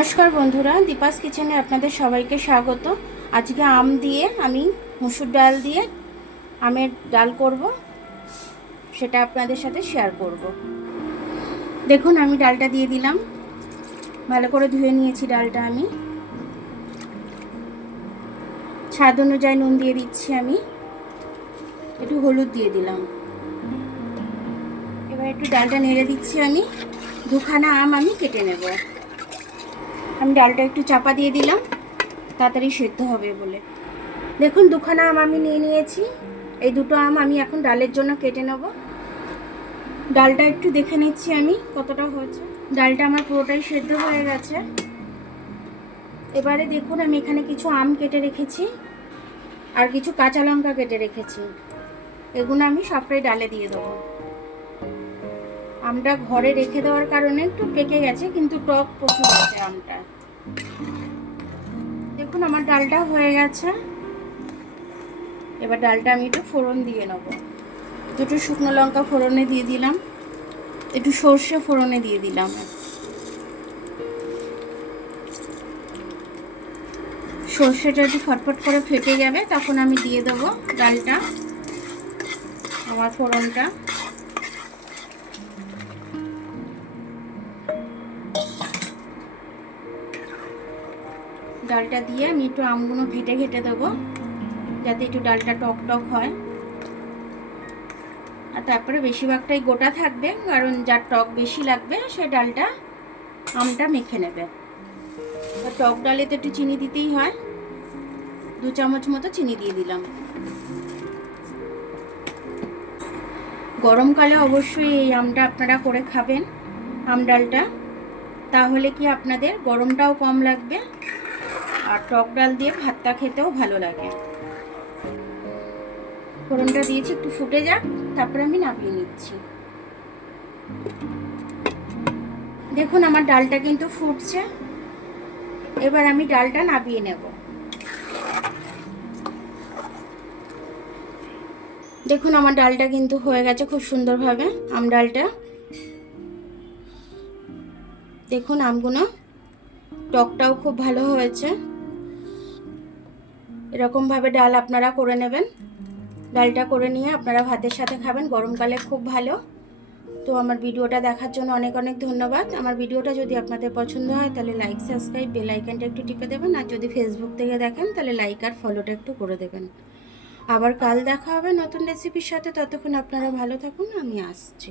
নমস্কার বন্ধুরা, দীপাস কিচেনে আপনাদের সবাইকে স্বাগত। আজকে আম দিয়ে আমি মুসুর ডাল দিয়ে আমের ডাল করব, সেটা আপনাদের সাথে শেয়ার করব। দেখুন, আমি ডালটা দিয়ে দিলাম, ভালো করে ধুয়ে নিয়েছি ডালটা। আমি স্বাদ অনুযায়ী নুন দিয়ে দিচ্ছি, আমি একটু হলুদ দিয়ে দিলাম। এবার একটু ডালটা নেড়ে দিচ্ছি। আমি দুখানা আম আমি কেটে নেব। আমি ডালটা একটু চাপা দিয়ে দিলাম, তাড়াতাড়ি সেদ্ধ হবে বলে। দেখুন, দুখানা আম আমি নিয়ে নিয়েছি। এই দুটো আম আমি এখন ডালের জন্য কেটে নেব। ডালটা একটু দেখে নিচ্ছি আমি কতটা হয়েছে। ডালটা আমার পুরোটাই সেদ্ধ হয়ে গেছে। এবারে দেখুন, আমি এখানে কিছু আম কেটে রেখেছি আর কিছু কাঁচা লঙ্কা কেটে রেখেছি। এগুলো আমি সবটাই ডালে দিয়ে দেবো। আমটা ঘরে রেখে দেওয়ার কারণে একটু পেকে গেছে, কিন্তু টক প্রচুর আছে আমটা। দেখুন, আমার ডালটা হয়ে গেছে। এবার ডালটা আমি একটু ফোড়ন দিয়ে নেব। দুটো শুকনো লঙ্কা ফোড়নে দিয়ে দিলাম, একটু সর্ষে ফোড়নে দিয়ে দিলাম। সর্ষেটা একটু ফটফট করে ফেটে যাবে, তখন আমি দিয়ে দেবো ডালটা, আমার ফোড়নটা। ডালটা দিয়ে আমি একটু আমগুলো ঘেটে ঘেটে দেবো, যাতে একটু ডালটা টক টক হয়। আর তারপরে বেশিরভাগটাই গোটা থাকবে, কারণ যার টক বেশি লাগবে সে ডালটা আমটা মেখে নেবে। টক ডালে তো একটু চিনি দিতেই হয়, 2 চামচ মতো চিনি দিয়ে দিলাম। গরমকালে অবশ্যই এই আমটা আপনারা করে খাবেন, আম ডালটা। তাহলে কি আপনাদের গরমটাও কম লাগবে আর টক ডাল দিয়ে ভাতটা খেতেও ভালো লাগে। ফোড়নটা দিয়েছি, একটু ফুটে যাক, তারপরে আমি নামিয়ে নিচ্ছি। দেখুন, আমার ডালটা কিন্তু ফুটছে। এবার আমি ডালটা নামিয়ে নেব। দেখুন, আমার ডালটা কিন্তু হয়ে গেছে খুব সুন্দরভাবে, আম ডালটা। দেখুন, আমগুলো টকটাও খুব ভালো হয়েছে। এরকমভাবে ডাল আপনারা করে নেবেন। ডালটা করে নিয়ে আপনারা ভাতের সাথে খাবেন, গরমকালে খুব ভালো। তো আমার ভিডিওটা দেখার জন্য অনেক অনেক ধন্যবাদ। আমার ভিডিওটা যদি আপনাদের পছন্দ হয় তাহলে লাইক, সাবস্ক্রাইব, বেল আইকনটা একটু টিপে দেবেন। আর যদি ফেসবুক থেকে দেখেন তাহলে লাইক আর ফলোটা একটু করে দেবেন। আবার কাল দেখা হবে নতুন রেসিপির সাথে। ততক্ষণ আপনারা ভালো থাকুন, আমি আসছি।